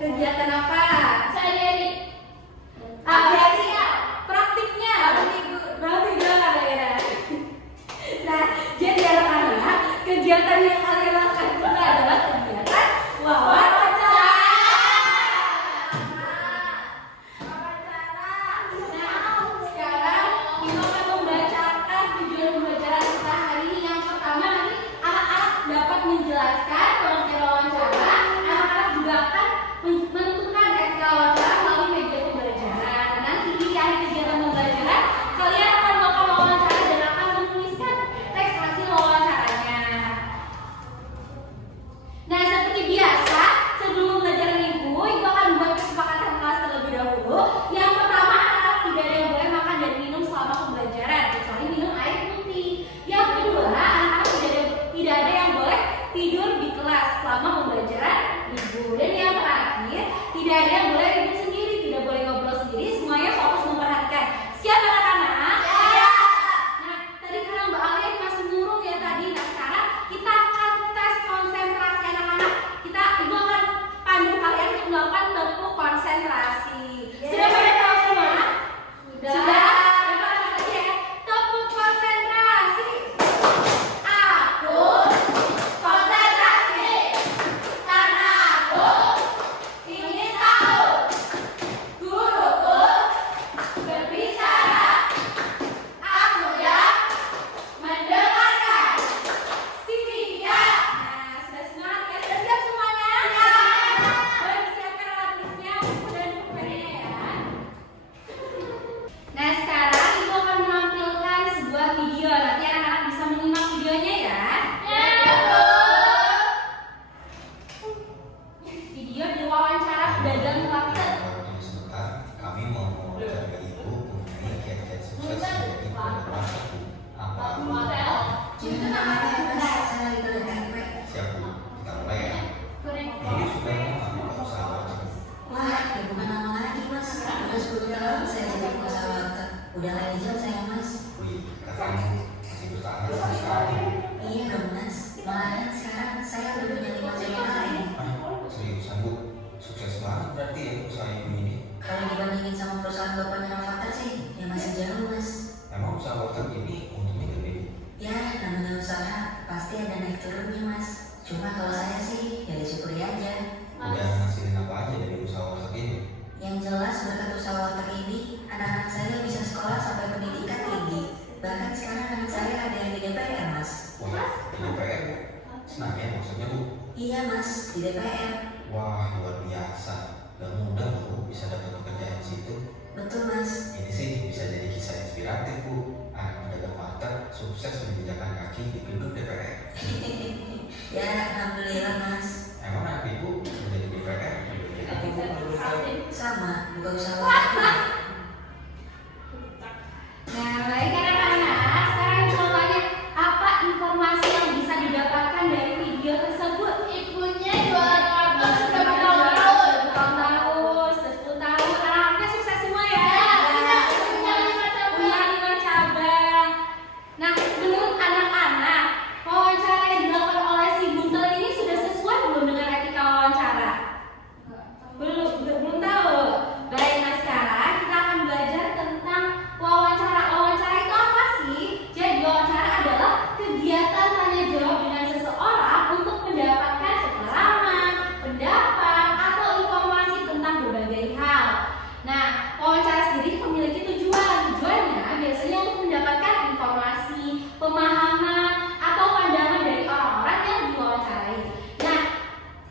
Kegiatan apa? Sehari-hari. Praktiknya. Berarti jangan ya. Nah, jadi anak-anak, kegiatan yang kalian lakukan itu adalah kegiatan wawancara. Nah, sekarang kita akan membacakan tujuan pembelajaran kita hari ini. Yang pertama, nanti anak-anak dapat menjelaskan pengertian wawancara. Anak-anak juga akan menentukan etika wawancara melalui media pembelajaran. Dan nanti di akhir kegiatan pembelajaran, kalian akan melakukan wawancara dan akan menuliskan teks hasil wawancaranya. Nah, seperti biasa, sebelum pembelajaran ibu akan membuat kesepakatan kelas terlebih dahulu. Yang pertama, anak tidak ada yang boleh makan dan minum selama pembelajaran, kecuali minum air putih. Yang kedua, anak-anak tidak ada yang boleh tidur di kelas selama pembelajaran ibu. Dan yang terakhir, tidak ada yang boleh ribut sendiri, tidak boleh ngobrol sendiri. Semuanya fokus memperhatikan. Siap anak-anak? Nah, tadi karena Mbak Alia masih murung ya tadi. Nah, sekarang kita akan tes konsentrasi anak-anak. Ibu akan pandu kalian untuk melakukan tepuk konsentrasi. Sudah pada tahu semua? Sudah? Coba saja ya. Tepuk konsentrasi. Aku konsentrasi karena aku ingin tahu guruku berbicara. Aku yang mendengarkan. Siap. Nah, sudah semangat ya? Sudah siap semuanya? Boleh disiapkan alat tulisnya, buku dan pulpennya ya. Nah, sekarang ibu akan menampilkan sebuah video. Nanti anak-anak bisa menyimak videonya ya. Video di wawancara pedagang market. Sebentar, kami mau mewawancarai ibu mengenai kiat-kiat sukses menjadi pedagang sapu. Apa? Gimana namanya ya mas? Saya lagi belajar kue. Siap bu, kita mulai ya. Ibu sudah mau ambil usaha wajar. Wah, ya bukan lama lagi mas. Udah 10 tahun saya jadi pengusaha warteg. Udah lagi jam saya mas. Wih, katanya masih bertahan sampai sekarang. Iya dong mas. Malahan sekarang saya udah punya 5 cabang lain. Ah, seriusan bu, sukses banget berarti ya usaha ibu ini. Kalau dibandingin sama perusahaan bapaknya Rafathar sih, ya masih jauh mas. Emang usaha warteg ini untungnya gede? Ya, namanya usaha pasti ada naik turunnya mas. Cuma kalau saya sih, ya disyukuri aja. Udah ngasilin apa aja dari usaha warteg ini? Yang jelas berkat usaha warteg ini, anak-anak saya bisa sekolah sampai pendidikan tinggi. Bahkan sekarang anak saya ada yang di DPR mas. Wah, di DPR? Senang ya maksudnya Bu? Iya mas, di DPR. Wah, luar biasa. Gak mudah loh bisa dapat pekerjaan di situ. Betul mas. Ini sih bisa jadi kisah inspiratif Bu. Anak pedagang warteg sukses menjejakkan kaki di gedung DPR. Ya, alhamdulillah mas. Emang anak Ibu kerja di DPR? Sama, buka usaha warteg. Nah, baik anak-anak, sekarang saya mau tanya apa informasi yang bisa didapatkan dari video tersebut? Ibunya jualan warteg sudah Sudah 10 tahun, anak-anaknya sukses semua ya? Punya 5 cabang. Nah, menurut anak-anak, wawancara yang dilakukan oleh si Buntel ini sudah sesuai belum dengan etika wawancara? Belum tahu. Baik, nah sekarang kita akan belajar tentang wawancara. Wawancara itu apa sih? Jadi wawancara adalah kegiatan tanya jawab dengan seseorang untuk mendapatkan keterangan, pendapat, atau informasi tentang berbagai hal. Nah, wawancara sendiri memiliki tujuan. Tujuannya biasanya untuk mendapatkan informasi, pemahaman, atau pandangan dari orang-orang yang diwawancarai. Nah,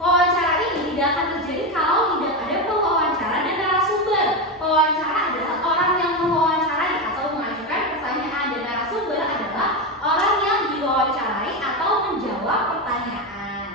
wawancara ini tidak akan terjadi kalau tidak ada pewawancara dan narasumber. Pewawancara adalah orang yang mewawancarai atau mengajukan pertanyaan, dan narasumber adalah orang yang diwawancarai atau menjawab pertanyaan.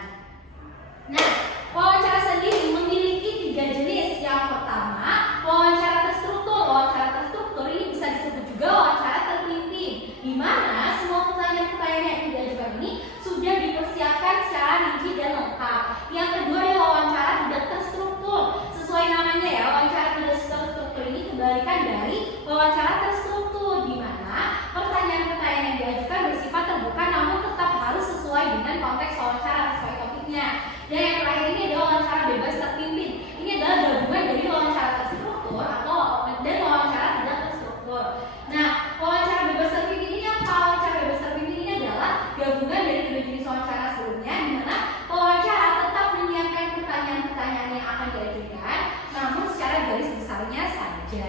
Nah, wawancara sendiri memiliki 3 jenis. Yang pertama, wawancara terstruktur. Wawancara terstruktur ini bisa disebut juga wawancara terpimpin, di mana semua pertanyaan-pertanyaan yang diajukan ini sudah dipersiapkan secara rinci dan lengkap. Yang kedua adalah wawancara tidak terstruktur. Sesuai namanya ya, wawancara tidak terstruktur ini kebalikan dari wawancara terstruktur, di mana pertanyaan-pertanyaan yang diajukan bersifat terbuka namun tetap harus sesuai dengan konteks wawancara, sesuai topiknya. Dan yang terakhir ini adalah wawancara bebas terpimpin. Ini adalah gabungan dari wawancara terstruktur dan wawancara tidak terstruktur. Nah, wawancara bebas terpimpin ini apa? Wawancara bebas terpimpin ini adalah gabungan dari kedua jenis wawancara sebelumnya, di mana wawancara tetap menyiapkan pertanyaan-pertanyaan yang akan diajukan, namun secara garis besarnya saja.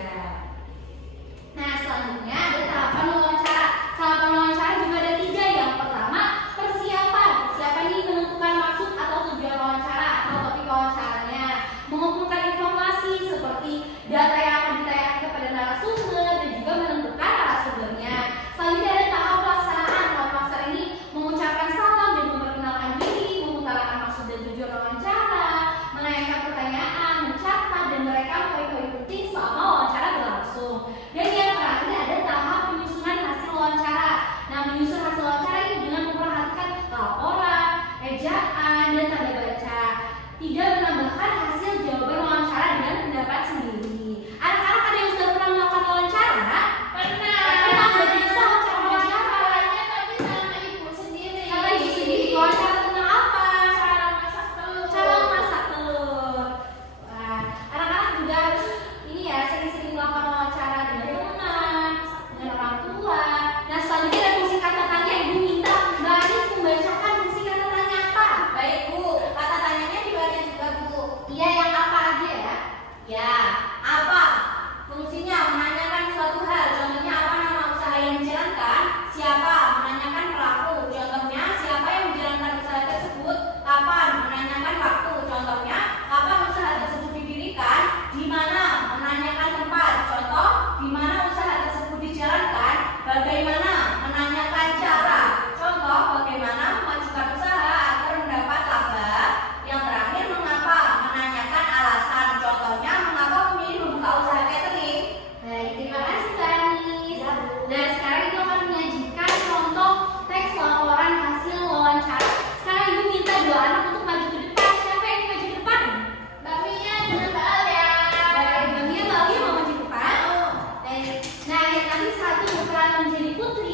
Nah, selanjutnya ada tahapan wawancara. Tahapan wawancara juga ada 3. Yang pertama, persiapan. Persiapan ini menentukan maksud atau tujuan wawancara atau topik wawancaranya, mengumpulkan informasi seperti data yang akan ditanyakan kepada narasumber dan juga menentukan narasumbernya. Selanjutnya ada tahap pelaksanaan. Tahap pelaksanaan ini mengucapkan salam dan memperkenalkan diri, mengutarakan maksud dan tujuan wawancara, menanyakan pertanyaan, mencatat dan merekam poin-poin penting selama wawancara berlangsung. Dan yang terakhir ada tahap penyusunan hasil wawancara. Nah, menyusun hasil wawancara ini dengan memperhatikan laporan, ejaan, dan tanda baca. Tidak menambahkan hasil jawaban wawancara dengan pendapat sendiri. Anak-anak ada yang sudah pernah melakukan wawancara? Pernah. Pernah bisa wawancara. Tapi sama ibu sendiri. Sama ibu sendiri. Wawancara tentang apa? Cara masak telur. Cara masak telur. Wah, anak-anak juga harus ini ya, sering-sering melakukan wawancara dengan teman, dengan orang tua. Nah, selanjutnya ada fungsi kata tanya. Ibu minta Mbak Anis membacakan fungsi kata tanya apa? Baik Bu, kata tanyanya dibaca juga Bu. Iya, yang apa aja ya? Ya, apa? Fungsinya menanyakan suatu hal. Contohnya apa nama usaha yang dijalankan? Siapa? Menanyakan pelaku. Contohnya siapa yang menjalankan usaha tersebut? Kapan? Menanyakan waktu. Contohnya kapan usaha tersebut didirikan? Di mana? Menanyakan tempat. Contoh, di mana usaha tersebut dijalankan? Bagaimana? Menanyakan cara. Contoh, bagaimana memajukan usaha agar mendapat laba. Yang terakhir, mengapa? Menanyakan alasan. Contohnya, mengapa memilih membuka usaha catering? Baik, terima kasih Mbak Anis. Nah, sekarang Ibu akan menyajikan contoh teks laporan hasil wawancara. Sekarang Ibu minta 2 anak untuk maju ke depan. Siapa yang ingin maju ke depan? Mbak Mia dengan Mbak Alia. Baik, Mbak Mia, Mbak Alia mau maju ke depan? Baik. Nah, yang nanti satu berperan menjadi putri,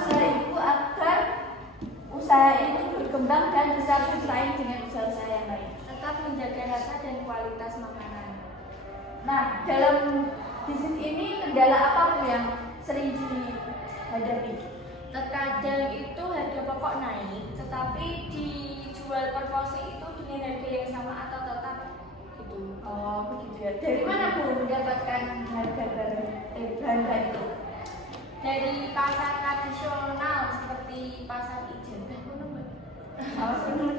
usaha ibu agar usaha itu berkembang dan bisa bersaing dengan usaha-usaha yang lain? Tetap menjaga rasa dan kualitas makanan. Nah, dalam bisnis ini kendala apa Bu yang sering dihadapi? Terkadang itu harga pokok naik, tetapi dijual per porsi itu dengan harga yang sama atau tetap gitu. Oh begitu ya. Dari mana Bu mendapatkan harga bahan-bahan itu? Dari pasar tradisional seperti pasar Ijen.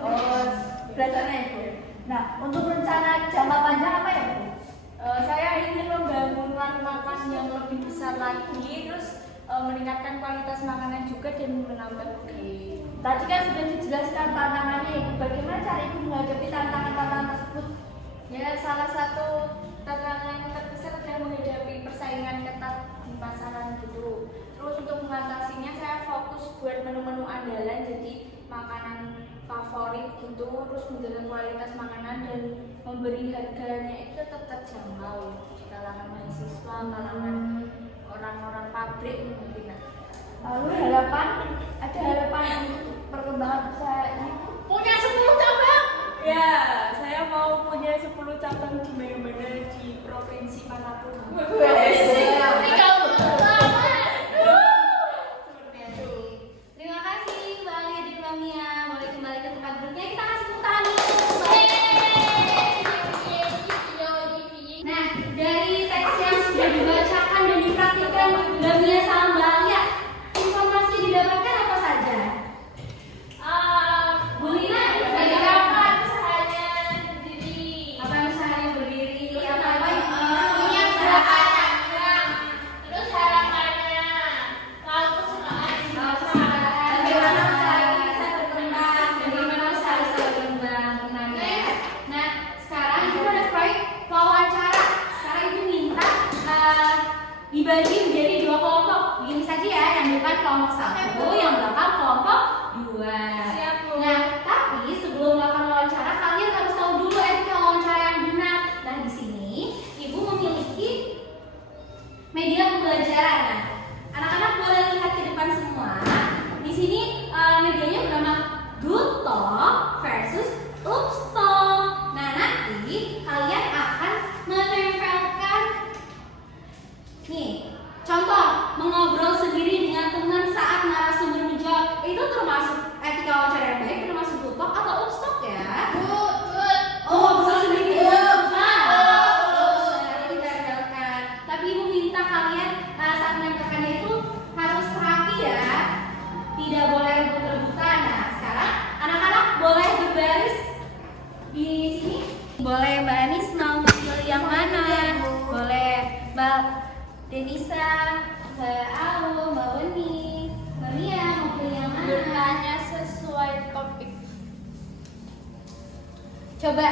Oh, berdasarnya itu. Nah, untuk rencana jangka panjang apa ya Bu? Saya ingin membangun warung makan yang lebih besar lagi, terus meningkatkan kualitas makanan juga dan menambah budaya. Tadi kan sudah dijelaskan tantangannya Ibu. Bagaimana cara Ibu menghadapi tantangan-tantangan tersebut? Ya, salah satu tantangan terbesar adalah menghadapi persaingan ketat di pasaran gitu. Terus untuk mengatasinya saya fokus buat menu-menu andalan, jadi makanan favorit gitu, terus menjaga kualitas makanan dan memberi harganya itu tetap terjangkau di kalangan mahasiswa, kalangan orang-orang pabrik mungkin. Lalu ada harapan untuk perkembangan usaha ini? Punya 10 cabang. Ya, saya mau punya 10 cabang di mana-mana di provinsi manapun. Terima kasih Mbak Alia dan Mbak Mia. Boleh kembali ke tempat duduknya. Kita kasih tepuk tangan dulu. Nah, dari teks yang sudah dibacakan dan dipraktikkan Mbak Mia sama Mbak Alia, informasi yang didapatkan apa saja? Bu Lina, dari kapan usahanya berdiri? Kapan usahanya berdiri? Apa punya berapa cabang? Terus harapannya? Lalu kesukaan? Bagaimana usaha ini bisa berkembang? Bagaimana usaha bisa berkembang? Benarnya. Nah, sekarang itu ada proyek wawancara. Sekarang itu minta dibagi menjadi 2 kelompok. Begini saja ya, yang depan kelompok 1, yang belakang kelompok 2. Siap, Bu. Nah, tapi sebelum melakukan wawancara, kalian harus tahu dulu etika wawancara yang benar. Nah, di sini Ibu memiliki media pembelajaran. Nah, anak-anak boleh lihat ke depan semua. Di sini medianya bernama Good Talk versus Oops Talk. Nah, nanti kalian akan menempelkan nih contoh mengobrol sendiri dengan teman saat narasumber menjawab. Itu termasuk etika wawancara yang baik, termasuk Good Talk atau Oops Talk ya? Oh, ngobrol sendiri. Ditempelkan. Tapi Ibu minta kalian saat menempelkannya itu harus rapi ya. Tidak boleh rebut-rebutan. Nah, sekarang anak-anak boleh berbaris di sini. Boleh Mbak Anis mau pilih yang mana? Boleh Mbak Denisa, Mbak Alu, Mbak Weni, Mbak Mia mau pilih yang mana? Bertanya sesuai topik. Coba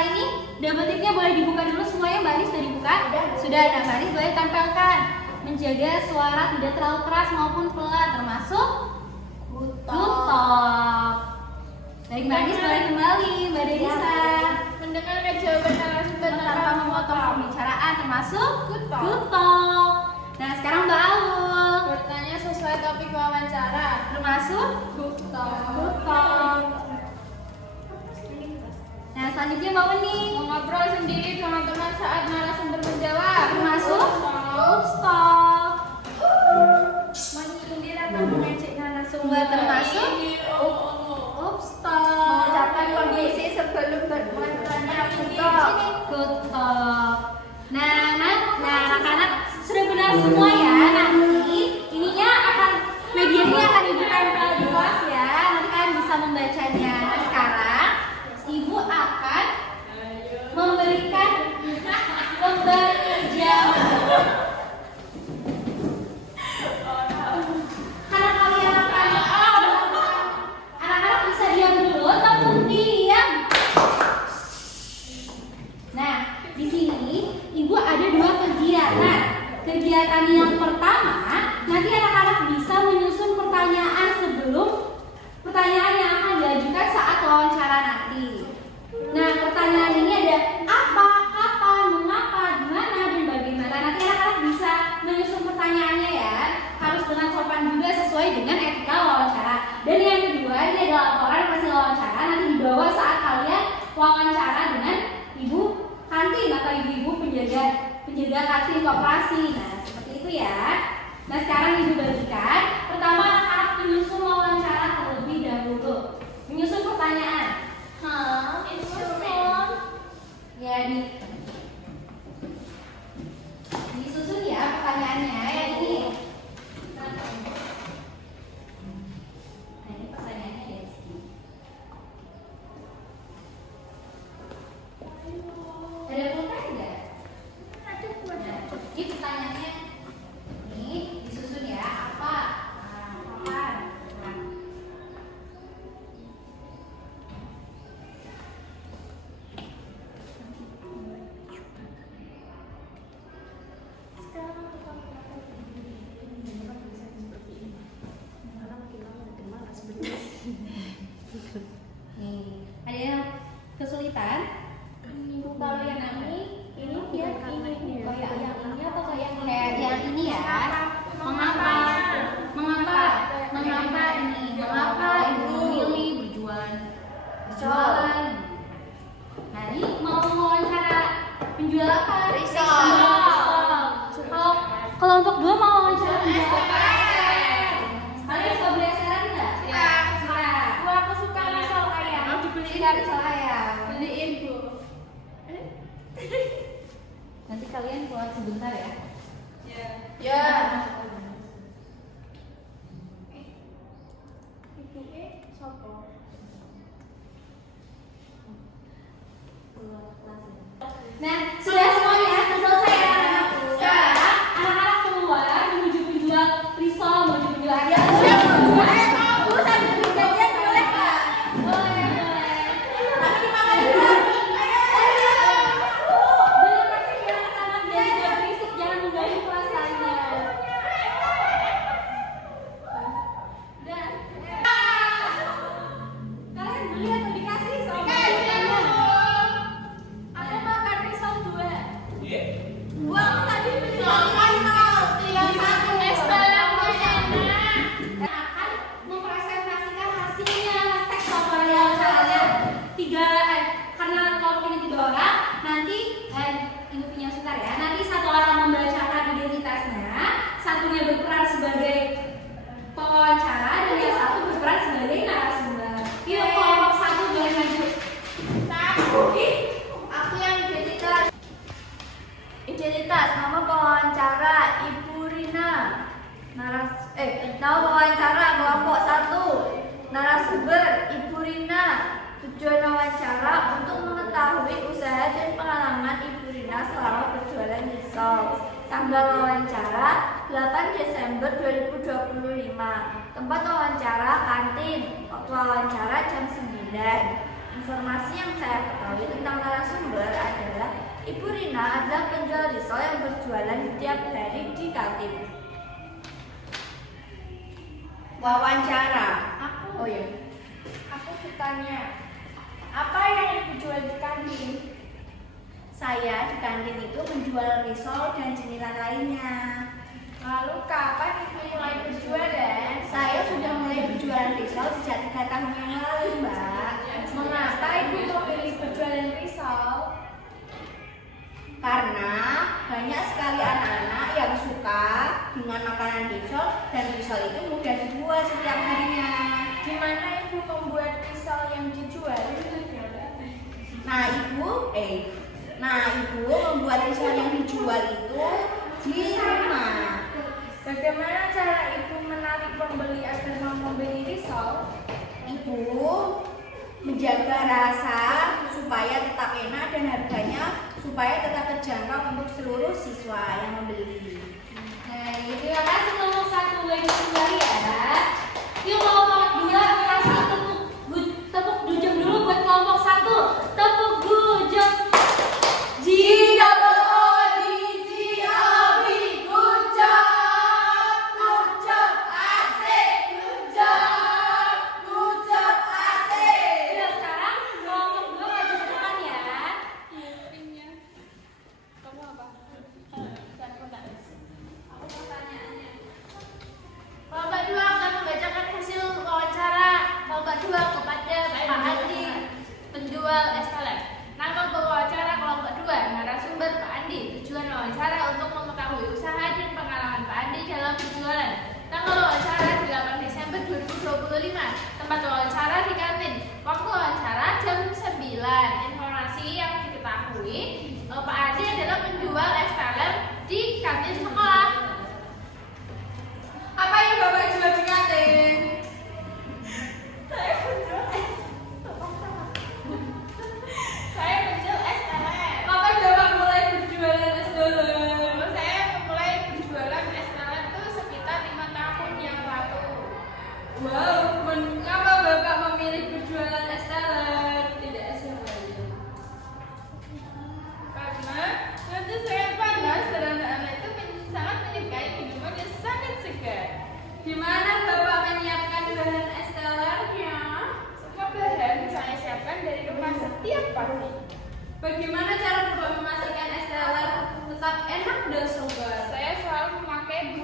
ini double tipnya boleh dibuka dulu semuanya. Mbak Anis sudah dibuka? Sudah. Nah, Mbak Anis boleh tampilkan. Menjaga suara tidak terlalu keras maupun pelan, termasuk Good Talk. Baik, Mbak Anis boleh kembali. Mbak Denisa. Mendengarkan jawaban narasumber Tanpa memotong pembicaraan, termasuk Good Talk. Good Talk. Nah, sekarang Mbak Aul. Bertanya sesuai topik wawancara. Termasuk Good Talk. Good Talk. Nah, selanjutnya Mbak Weni. Mengobrol sendiri dengan teman saat narasumber menjawab. Termasuk Oops Talk. Menyindir atau mengejek narasumber. Termasuk Oops Talk. Mengucapkan kondisi sebelum bertanya Good Talk. Good Talk. Nah, anak-anak sudah benar semua ya. Nanti ininya akan medianya akan Ibu tempel di kelas ya. Nanti kalian bisa membacanya. Nah, sekarang Ibu akan memberikan lembar kerja. Karena kalian akan sesuai dengan etika wawancara. Dan yang kedua, ini adalah laporan hasil wawancara nanti dibawa saat kalian wawancara dengan ibu kantin atau ibu-ibu penjaga kantin koperasi. Nah, seperti itu ya. Nah, sekarang ibu bagikan. Pertama, anak-anak menyusun wawancara terlebih dahulu. Menyusun pertanyaan. Ya, disusun ya pertanyaannya ya ini. Nah, ini pertanyaannya ya. Ada pulpen enggak? Ada pulpen. Ini pertanyaannya. Ini disusun ya. Apa? Kapan? Nih, ada yang kesulitan? Kalau yang ini dia ini kayak yang ini atau kayak yang ini ya? Mengapa ini? Mengapa ibu memilih berjualan? Nah, ini mau wawancara penjual apa? Risol. Kalau untuk dua mau wawancara penjual apa? Kalian suka beli eceran nggak? Suka. Aku suka risol ayam. Suka risol ayam. Beliin Bu. Nanti kalian keluar sebentar ya. Ya. Nah, sudah semuanya selesai ya anak-anak. Sekarang anak-anak keluar menuju penjual risol, menuju penjual ayam. Boleh. Tapi dimakan dulu. Dengan kasih jangan tangan dan jangan berisik, jangan mengganggu perasaannya. Dan kalian beli atau dikasih sama penjualnya? Aku makan risol 2. Buang tadi beli risol. Tinggal satu. Es balangnya enak. Yang akan mempresentasikan hasilnya teks wawancaranya karena kelompok ini 3 orang, nanti ibu punya sebentar ya. Nanti satu orang membacakan identitasnya, satunya berperan sebagai pewawancara dan yang satu berperan sebagai narasumber. Yuk kelompok 1 boleh maju. Aku yang identitas. Identitas, nama pewawancara Ibu Rina. Nama pewawancara kelompok 1. Narasumber Ibu Rina. Tujuan wawancara untuk mengetahui usaha dan pengalaman Ibu Rina selama berjualan risol. Tanggal wawancara 8 Desember 2025. Tempat wawancara kantin. Waktu wawancara jam 9. Informasi yang saya ketahui tentang narasumber adalah Ibu Rina adalah penjual risol yang berjualan setiap hari di kantin. Wawancara. Oh iya. Aku bertanya, apa yang Ibu jual di kantin? Saya di kantin itu menjual risol dan cemilan lainnya. Lalu kapan Ibu mulai berjualan? Saya sudah mulai berjualan risol sejak 3 tahun yang lalu, Mbak. Mengapa Ibu memilih berjualan risol? Karena banyak sekali anak-anak yang suka dengan makanan risol dan risol itu mudah dibuat setiap harinya. Di mana Ibu membuat risol yang dijual? Nah, Ibu membuat risol yang dijual itu di rumah. Bagaimana cara Ibu menarik pembeli agar mau membeli risol? Ibu menjaga rasa supaya tetap enak dan harganya supaya tetap terjangkau untuk seluruh siswa yang membeli. Nah, terima kasih kelompok 1 boleh kembali ya. Yuk kelompok 2 kasih tepuk dujung dulu buat kelompok 1. Tepuk dujung. Yuk, sekarang kelompok 2 maju ke depan ya. Bapak 2 akan ketahui, Pak Adi adalah penjual es teler di kantin sekolah. Apa yang Bapak jual di kantin? Saya menjual es teler. Kapan Bapak mulai berjualan es teler? Saya memulai berjualan es teler itu sekitar 5 tahun yang lalu. Wow, mengapa Bapak memilih berjualan es teler, tidak es yang lain? Karena nanti saya panas dan anak-anak itu sangat menyukai minuman yang sangat segar. Di mana Bapak menyiapkan bahan es telernya? Semua bahan saya siapkan dari rumah setiap pagi. Bagaimana cara Bapak memastikan es teler tetap enak dan segar? Saya selalu memakai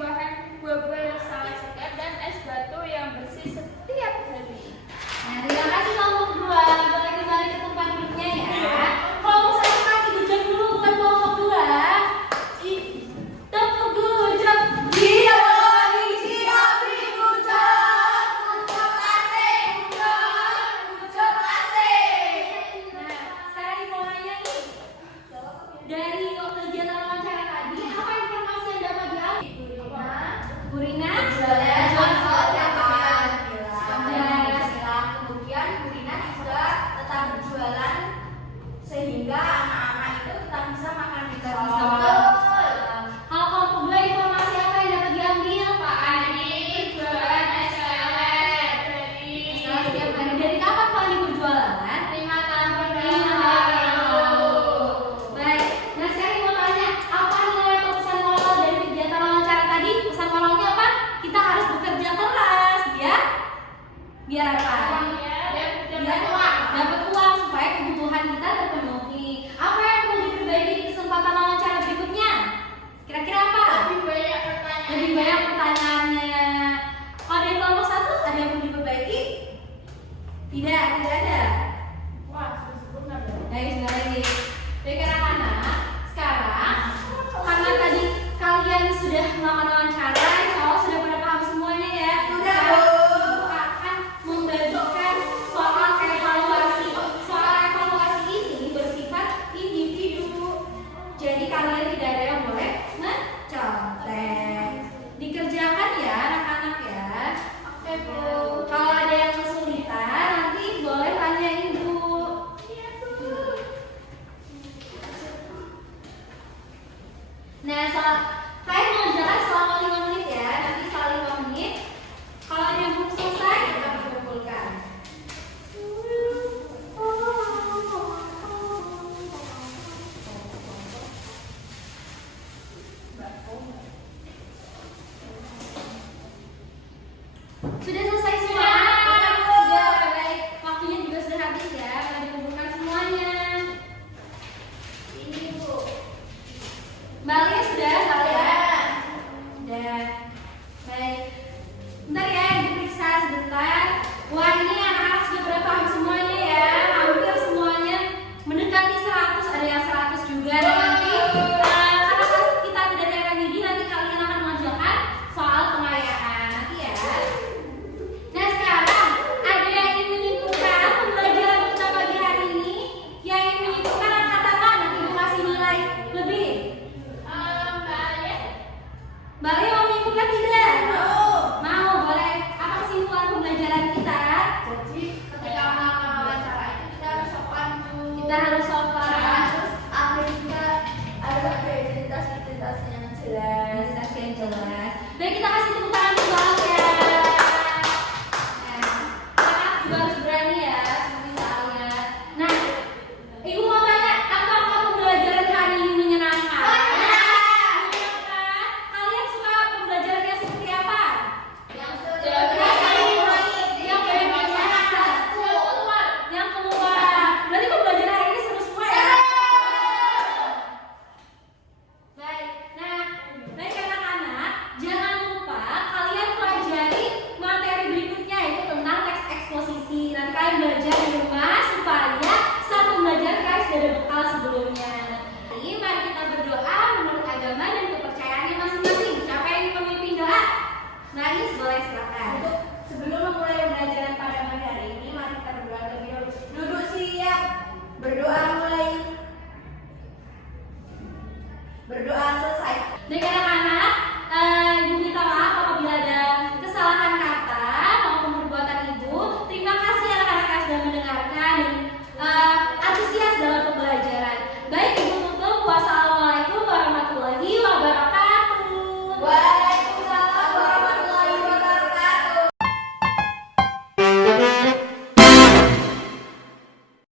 buah-buah yang sangat segar dan es batu yang bersih setiap hari. Nah, terima kasih kelompok 2. Boleh kembali ke tempat duduknya ya. Kelompok 1 kasih hujat dulu bukan kelompok 2. Tepuk dulu hujat. Dia lagi siap dihujat, hujat asik, hujat asik. Nah, sekarang dimulainya nih. Dari kegiatan wawancara tadi, apa informasi yang dapat diambil? Bu Rina, Jualan jualan camilan. Camilan. Kemudian Bu Rina juga tetap berjualan sehingga anak-anak itu tetap bisa makan di Bisa sekolah. makan. Kalau kelompok 2 informasi apa yang dapat diambil? Pak Adi jualan es teler Setelah setiap hari. Dari kapan Pak Andi berjualan? 5 tahun Lima tahun yang lalu. Baik. Nah, sekarang mau tanya, apa nilai atau pesan moral dari kegiatan wawancara tadi? Pesan moralnya apa? Kita harus bekerja keras, ya? Biar apa? Dapat uang supaya kebutuhan kita terpenuhi. Apa yang perlu diperbaiki di kesempatan wawancara berikutnya? Kira-kira apa? Lebih banyak pertanyaannya. Kalau dari kelompok 1 ada yang perlu diperbaiki? Tidak ada. Baik, sekali. Baik anak-anak, sekarang karena tadi kalian sudah melakukan wawancara, insya Allah sudah pada paham semuanya ya. Sudah, Sekarang Bu. Ibu akan membagikan soal evaluasi. Soal evaluasi ini bersifat individu. Jadi kalian tidak ada yang boleh mencontek. Dikerjakan ya anak-anak ya. Oke, Bu. Kalau ada yang kesulitan nanti boleh tanya ibu. Nah, kalian mengerjakan selama 5 menit ya. Nanti setelah 5 menit, kalau ada yang belum selesai, kita kumpulkan. Sudah selesai semua? Sudah, baik. Waktunya juga sudah habis ya. Kalau dikumpulkan semuanya. Ini Bu. Mbak Alia sudah? Mbak Alia? Sudah. Baik. Bentar ya, diperiksa sebentar. Wah, ini anak-anak sudah pada paham semuanya ya. Hampir semuanya mendekati 100, ada yang 100 juga. Dan nanti karena kita tidak ada remedi, nanti kalian akan mengerjakan soal pengayaan. Nanti ya. Nah, sekarang ada yang ingin menyimpulkan pembelajaran kita pagi hari ini? Yang ingin menyimpulkan katakan nanti Ibu kasih nilai lebih. Mbak Alia mau menyimpulkan tidak? Mau, boleh. Apa kesimpulan pembelajaran kita? Jadi ketika melakukan wawancara itu kita harus sopan Bu. Kita harus sopan. Terus ada juga ada identitas yang jelas. Identitas yang jelas. Baik, kita kasih tepuk tangan untuk Mbak Alia. Nah, anak juga harus berani ya, seperti Mbak Alia. Nah, Ibu mau tanya, apakah pembelajaran hari ini menyenangkan? Menyenangkan. Kalian suka pembelajaran yang seperti apa? Yang Yang keluar. Berarti pembelajaran hari ini seru semua ya? Baik. Nah, baik anak-anak, jangan lupa kalian pelajari materi berikutnya yaitu tentang teks eksposisi. Nanti kalian belajar di rumah supaya saat pembelajaran kalian sudah ada bekal sebelumnya. Jadi mari kita berdoa menurut agama dan kepercayaannya masing-masing. Siapa yang memimpin doa? Nangis boleh silakan. Untuk sebelum memulai pembelajaran pada pagi hari ini, mari kita berdoa terlebih dahulu. Duduk siap, berdoa.